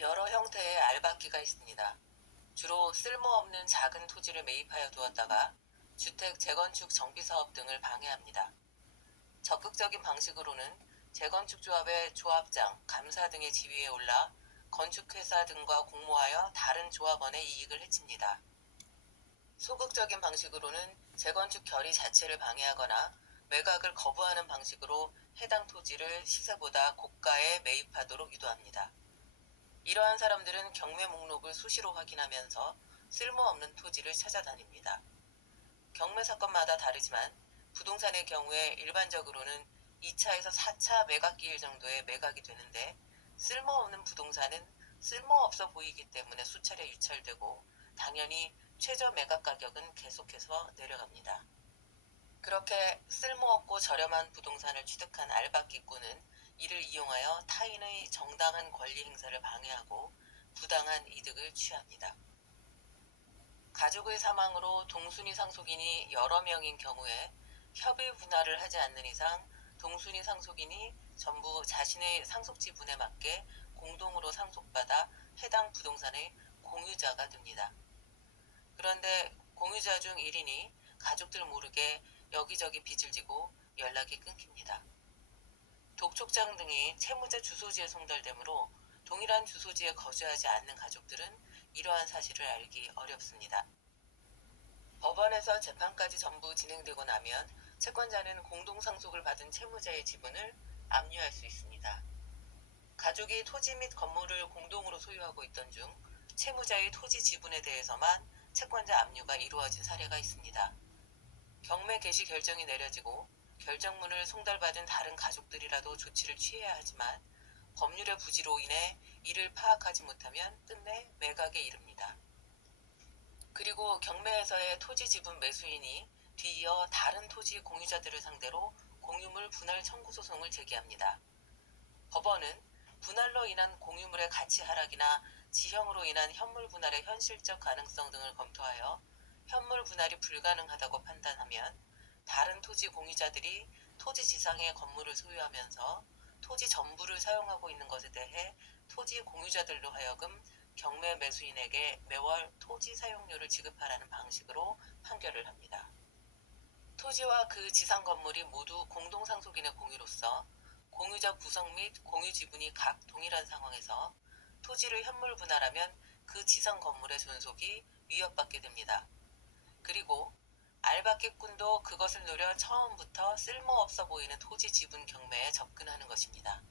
여러 형태의 알박기가 있습니다. 주로 쓸모없는 작은 토지를 매입하여 두었다가 주택 재건축 정비사업 등을 방해합니다. 적극적인 방식으로는 재건축 조합의 조합장, 감사 등의 지위에 올라 건축회사 등과 공모하여 다른 조합원의 이익을 해칩니다. 소극적인 방식으로는 재건축 결의 자체를 방해하거나 매각을 거부하는 방식으로 해당 토지를 시세보다 고가에 매입하도록 유도합니다. 이러한 사람들은 경매 목록을 수시로 확인하면서 쓸모없는 토지를 찾아다닙니다. 경매 사건마다 다르지만 부동산의 경우에 일반적으로는 2차에서 4차 매각기일 정도의 매각이 되는데, 쓸모없는 부동산은 쓸모없어 보이기 때문에 수차례 유찰되고 당연히 최저 매각 가격은 계속해서 내려갑니다. 그렇게 쓸모없고 저렴한 부동산을 취득한 알박기꾼은 이를 이용하여 타인의 정당한 권리 행사를 방해하고 부당한 이득을 취합니다. 가족의 사망으로 동순위 상속인이 여러 명인 경우에 협의 분할을 하지 않는 이상 동순위 상속인이 전부 자신의 상속 지분에 맞게 공동으로 상속받아 해당 부동산의 공유자가 됩니다. 그런데 공유자 중 1인이 가족들 모르게 여기저기 빚을 지고 연락이 끊깁니다. 독촉장 등이 채무자 주소지에 송달되므로 동일한 주소지에 거주하지 않는 가족들은 이러한 사실을 알기 어렵습니다. 법원에서 재판까지 전부 진행되고 나면 채권자는 공동상속을 받은 채무자의 지분을 압류할 수 있습니다. 가족이 토지 및 건물을 공동으로 소유하고 있던 중 채무자의 토지 지분에 대해서만 채권자 압류가 이루어진 사례가 있습니다. 경매 개시 결정이 내려지고 결정문을 송달받은 다른 가족들이라도 조치를 취해야 하지만 법률의 부지로 인해 이를 파악하지 못하면 끝내 매각에 이릅니다. 그리고 경매에서의 토지 지분 매수인이 뒤이어 다른 토지 공유자들을 상대로 공유물 분할 청구 소송을 제기합니다. 법원은 분할로 인한 공유물의 가치 하락이나 지형으로 인한 현물 분할의 현실적 가능성 등을 검토하여 현물 분할이 불가능하다고 판단하면 다른 토지 공유자들이 토지 지상의 건물을 소유하면서 토지 전부를 사용하고 있는 것에 대해 토지 공유자들로 하여금 경매 매수인에게 매월 토지 사용료를 지급하라는 방식으로 판결을 합니다. 토지와 그 지상 건물이 모두 공동상속인의 공유로서 공유자 구성 및 공유 지분이 각 동일한 상황에서 토지를 현물 분할하면 그 지상 건물의 존속이 위협받게 됩니다. 그리고 알박기꾼도 그것을 노려 처음부터 쓸모없어 보이는 토지 지분 경매에 접근하는 것입니다.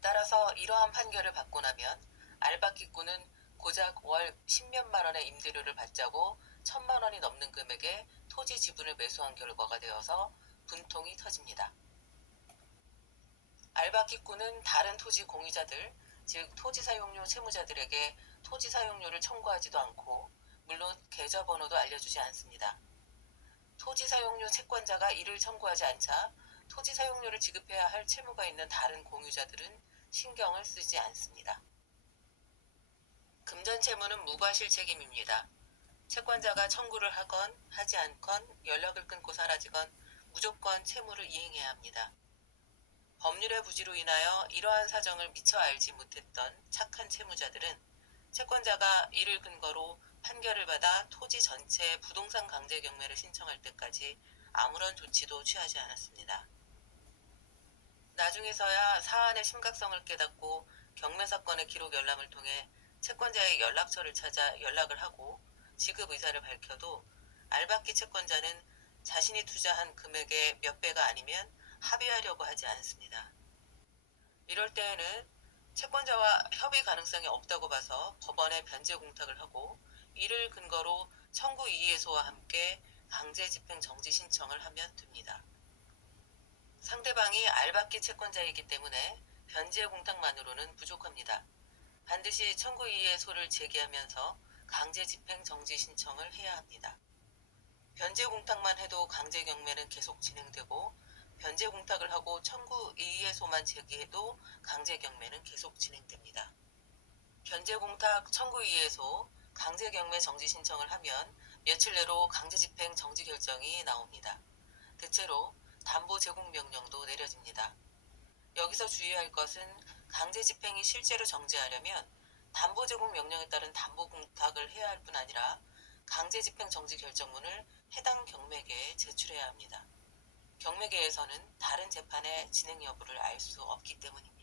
따라서 이러한 판결을 받고 나면 알박기꾼은 고작 월 10몇만 원의 임대료를 받자고 1,000만 원이 넘는 금액에 토지 지분을 매수한 결과가 되어서 분통이 터집니다. 알박기꾼은 다른 토지 공유자들, 즉 토지 사용료 채무자들에게 토지 사용료를 청구하지도 않고 물론 계좌번호도 알려주지 않습니다. 토지 사용료 채권자가 이를 청구하지 않자 토지 사용료를 지급해야 할 채무가 있는 다른 공유자들은 신경을 쓰지 않습니다. 금전채무는 무과실책임입니다. 채권자가 청구를 하건 하지 않건 연락을 끊고 사라지건 무조건 채무를 이행해야 합니다. 법률의 부지로 인하여 이러한 사정을 미처 알지 못했던 착한 채무자들은 채권자가 이를 근거로 판결을 받아 토지 전체의 부동산 강제 경매를 신청할 때까지 아무런 조치도 취하지 않았습니다. 나중에서야 사안의 심각성을 깨닫고 경매 사건의 기록 열람을 통해 채권자의 연락처를 찾아 연락을 하고 지급 의사를 밝혀도 알박기 채권자는 자신이 투자한 금액의 몇 배가 아니면 합의하려고 하지 않습니다. 이럴 때에는 채권자와 협의 가능성이 없다고 봐서 법원에 변제 공탁을 하고 이를 근거로 청구 이의해소와 함께 강제 집행 정지 신청을 하면 됩니다. 상대방이 알박기 채권자이기 때문에 변제 공탁만으로는 부족합니다. 반드시 청구 이의해소를 제기하면서 강제 집행 정지 신청을 해야 합니다. 변제 공탁만 해도 강제 경매는 계속 진행되고 변제 공탁을 하고 청구 이의해소만 제기해도 강제 경매는 계속 진행됩니다. 변제 공탁, 청구 이의해소, 강제 경매 정지 신청을 하면 며칠 내로 강제 집행 정지 결정이 나옵니다. 대체로 담보 제공 명령도 내려집니다. 여기서 주의할 것은 강제 집행이 실제로 정지하려면 담보 제공 명령에 따른 담보 공탁을 해야 할 뿐 아니라 강제 집행 정지 결정문을 해당 경매계에 제출해야 합니다. 경매계에서는 다른 재판의 진행 여부를 알 수 없기 때문입니다.